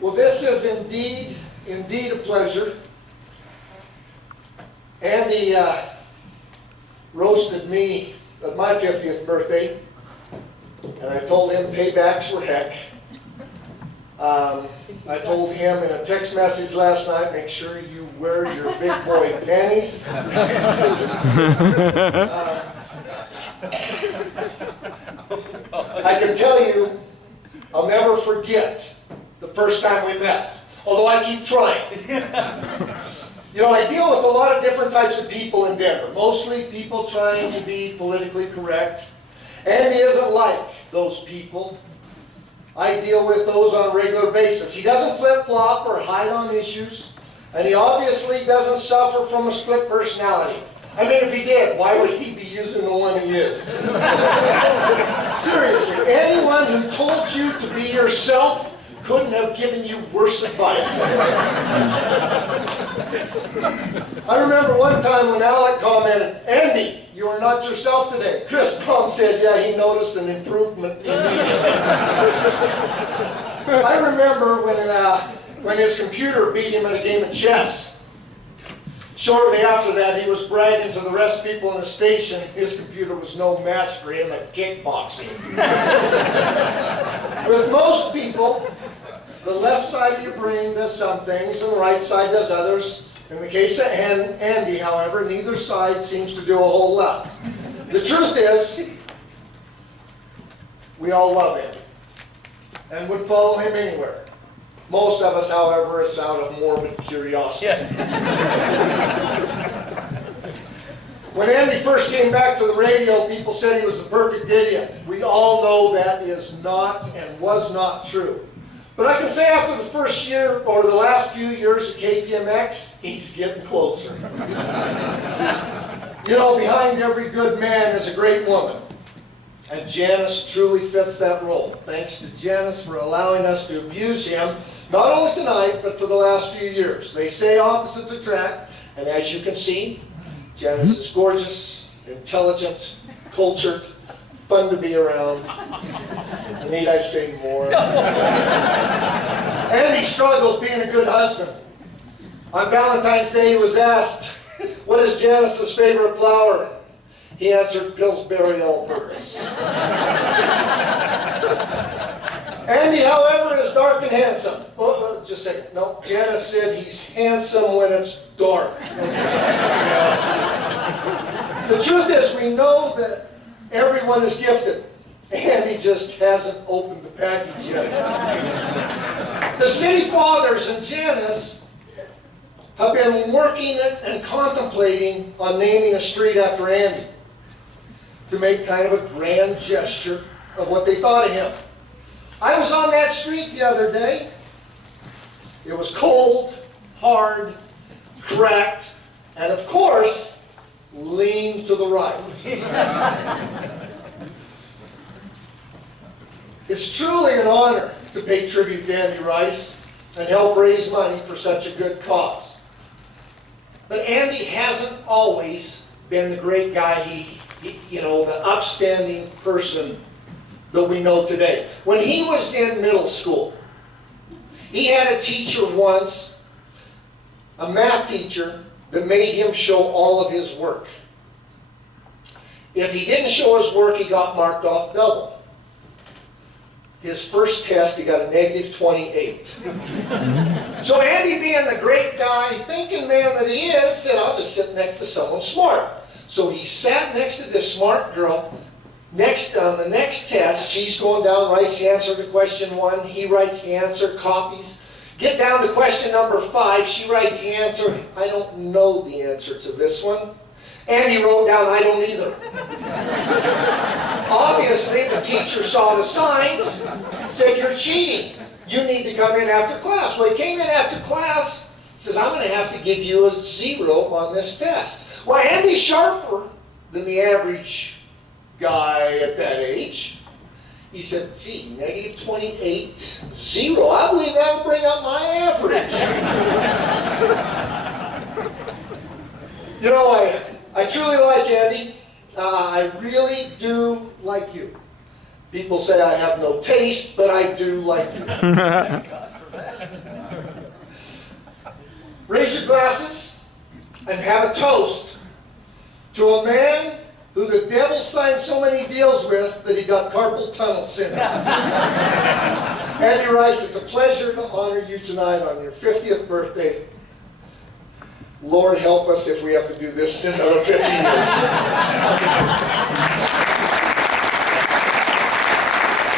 Well, this is indeed a pleasure. Andy roasted me at my 50th birthday, and I told him paybacks were heck. I told him in a text message last night, make sure you wear your big boy panties. I can tell you, I'll never forget the first time we met, although I keep trying. You know, I deal with a lot of different types of people in Denver, mostly people trying to be politically correct. Andy isn't like those people. I deal with those on a regular basis. He doesn't flip-flop or hide on issues, and he obviously doesn't suffer from a split personality. I mean, if he did, why would he be using the one he is? Seriously, anyone who told you to be yourself couldn't have given you worse advice. I remember one time when Alec commented, "Andy, you are not yourself today." Chris Plum said, yeah, he noticed an improvement in me. I remember when his computer beat him at a game of chess. Shortly after that, he was bragging to the rest of people in the station his computer was no match for him at kickboxing. With most people, the left side of your brain does some things and the right side does others. In the case of Andy, however, neither side seems to do a whole lot. The truth is, we all love Andy and would follow him anywhere. Most of us, however, is out of morbid curiosity. Yes. When Andy first came back to the radio, people said he was the perfect idiot. We all know that is not and was not true. But I can say after the first year, or the last few years at KPMX, he's getting closer. You know, behind every good man is a great woman. And Janice truly fits that role. Thanks to Janice for allowing us to abuse him, not only tonight, but for the last few years. They say opposites attract, and as you can see, Janice is gorgeous, intelligent, cultured, fun to be around. Need I say more? Andy struggles being a good husband. On Valentine's Day, he was asked, "What is Janice's favorite flower?" He answered, "Pillsbury All-Purpose." Andy, however, is dark and handsome. Oh, just a second. No, Janice said he's handsome when it's dark. The truth is, we know that everyone is gifted. Andy just hasn't opened the package yet. The city fathers and Janice have been working and contemplating on naming a street after Andy to make kind of a grand gesture of what they thought of him. I was on that street the other day. It was cold, hard, cracked, and of course, leaned to the right. It's truly an honor to pay tribute to Andy Rice and help raise money for such a good cause. But Andy hasn't always been the great guy the upstanding person that we know today. When he was in middle school, he had a teacher once, a math teacher, that made him show all of his work. If he didn't show his work, he got marked off double. His first test, he got a -28. So Andy, being the great guy, thinking man that he is, said, "I'll just sit next to someone smart." So he sat next to this smart girl. On the next test, she's going down, writes the answer to question 1. He writes the answer, copies. Get down to question number 5. She writes the answer. "I don't know the answer to this one." And he wrote down, "I don't either." Obviously, the teacher saw the signs, said, "You're cheating. You need to come in after class." Well, he came in after class, says, "I'm going to have to give you a 0 on this test." Well, Andy's sharper than the average guy at that age. He said, "Gee, -28, 0. I believe that will bring up my average." You know, I truly like Andy. I really do like you. People say I have no taste, but I do like you. Raise your glasses and have a toast to a man who the devil signed so many deals with that he got carpal tunnel syndrome. Andy Rice, it's a pleasure to honor you tonight on your 50th birthday. Lord help us if we have to do this in another 50 years.